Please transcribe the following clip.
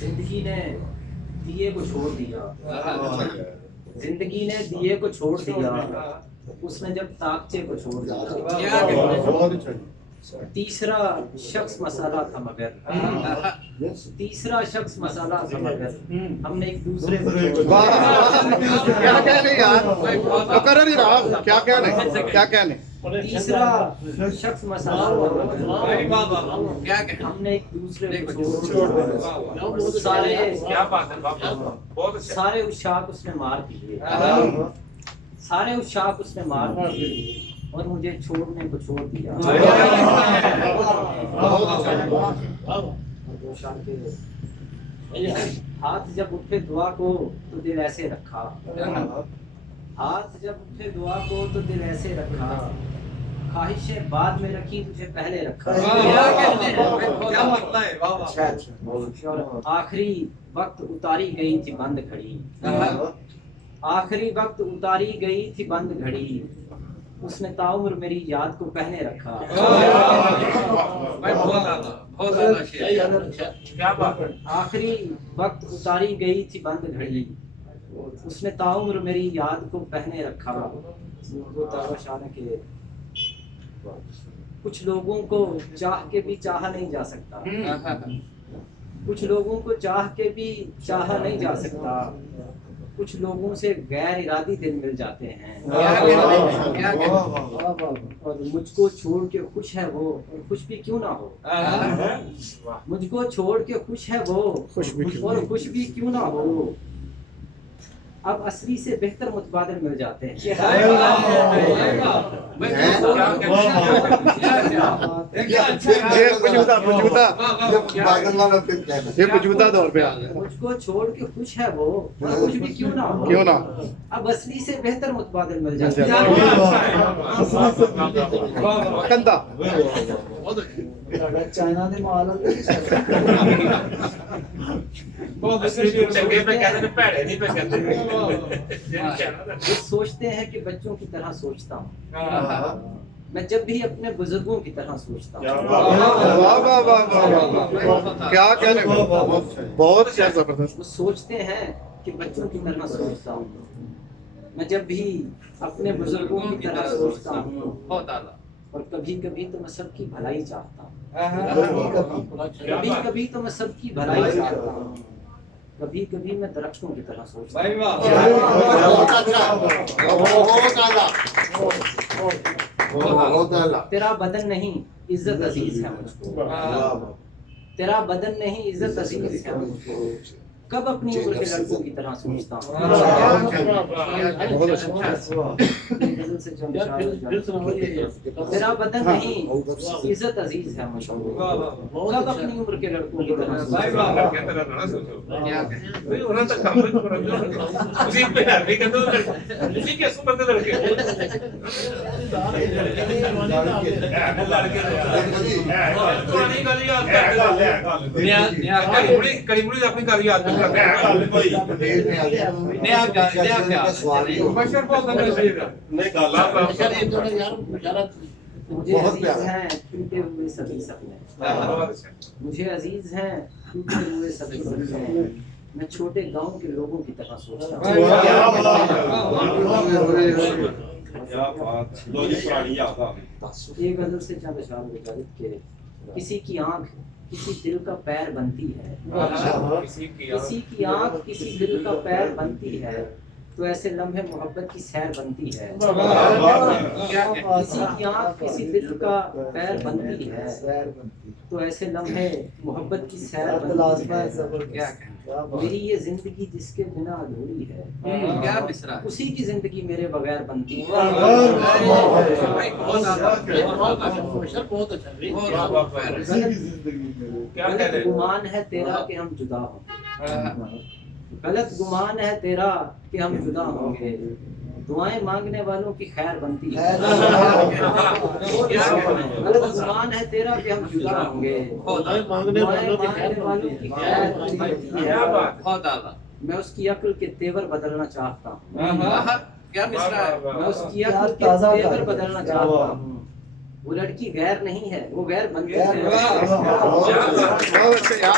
जिंदगी ने दिए को छोड़ दिया, जिंदगी ने दिए को छोड़ दिया, उसने जब ताकचे को छोड़ दिया। तीसरा शख्स मसाला था मगर, तीसरा शख्स मसाला था मगर हमने एक दूसरे को क्या कहने यार, तो कर नहीं रहा, क्या कहने, क्या कहने। तीसरा शख्स मसाला हमने एक दूसरे को छोड़, सारे उशाक उसने मार दिए, सारे उशाक उसने मार दिए और मुझे छोड़ने को छोड़ दिया। हाथ जब उठे दुआ को तो दिल ऐसे रखा, हाथ जब उठे दुआ को तो दिल ऐसे रखा, ख्वाहिशें बाद में रखी तुझे पहले रखा। आखिरी वक्त उतारी गई थी बंद घड़ी, आखिरी वक्त उतारी गई थी बंद घड़ी, उसने ताउम्र मेरी याद को पहने रखा। आखिरी वक्त उतारी गई थी बंद घड़ी, उसने ताउम्र मेरी याद को पहने रखा। के कुछ लोगों को चाह के भी चाहा नहीं जा सकता, कुछ लोगों को चाह के भी चाहा नहीं जा सकता, कुछ लोगों से गैर इरादी दिल मिल जाते हैं। और मुझको छोड़ के खुश है वो और खुश भी क्यों ना हो, मुझको छोड़ के खुश है वो और खुश भी क्यों ना हो, अब असली से बेहतर मुतबादिल मिल जाते हैं। दौर पे आ गया। मुझको छोड़ के खुश है वो और खुश भी क्यों ना हो, क्यों ना, अब असली से बेहतर मुतबादिल मिल जाते हैं। कंधा चाइना ने माल सोचते हैं कि बच्चों की तरह सोचता हूँ, मैं जब भी अपने बुजुर्गों की तरह सोचता हूँ। क्या कहने, बहुत जबरदस्त। वो सोचते हैं कि बच्चों की तरह सोचता हूँ, मैं जब भी अपने बुजुर्गों की तरह सोचता हूँ। और कभी कभी तो मैं सबकी भलाई चाहता हूँ, कभी कभी तो मैं सबकी भलाई चाहता हूँ, कभी कभी मैं दरख्तों की तरह सोचता हूँ। तेरा बदन नहीं इज्जत अजीज है मुझको, तेरा बदन नहीं इज्जत अजीज है मुझको, कब अपनी उम्र के लड़कों की तरह सोचता हूँ। तेरा बदन नहीं इज्जत अजीज है मुझको, कब अपनी उम्र के लड़कों की तरह मुझे अजीज हैं टूटे हुए सभी सपने, मुझे अजीज हैं टूटे हुए सभी सपने, मैं छोटे गांव के लोगों की तरह सोचता हूँ। एक गजल से चंद अशआर गुजारित के, किसी की आंख किसी दिल का पैर बनती है, किसी की आंख किसी दिल का पैर बनती है, तो ऐसे लम्हे मोहब्बत की सैर बनती है। किसी की आंख किसी दिल का पैर बनती है, तो ऐसे लम्हे मोहब्बत की सैर बनती है। मेरी ये जिंदगी जिसके बिना अधूरी है, क्या बिसरा उसी की जिंदगी मेरे बगैर बनती है। गलत गुमान है तेरा कि हम जुदा होंगे, गलत गुमान है तेरा कि हम जुदा होंगे, दुआएं मांगने वालों की खैर बनती है। गलत गुमान है तेरा कि हम जुदा होंगे, दुआएं मांगने वालों की खैर बनती है। मैं उसकी अक्ल के तेवर बदलना चाहता हूँ, मैं उसकी अक्ल के तेवर बदलना चाहता हूँ, वो लड़की गैर नहीं है, वो गैर बनते हैं। बहुत अच्छे यार।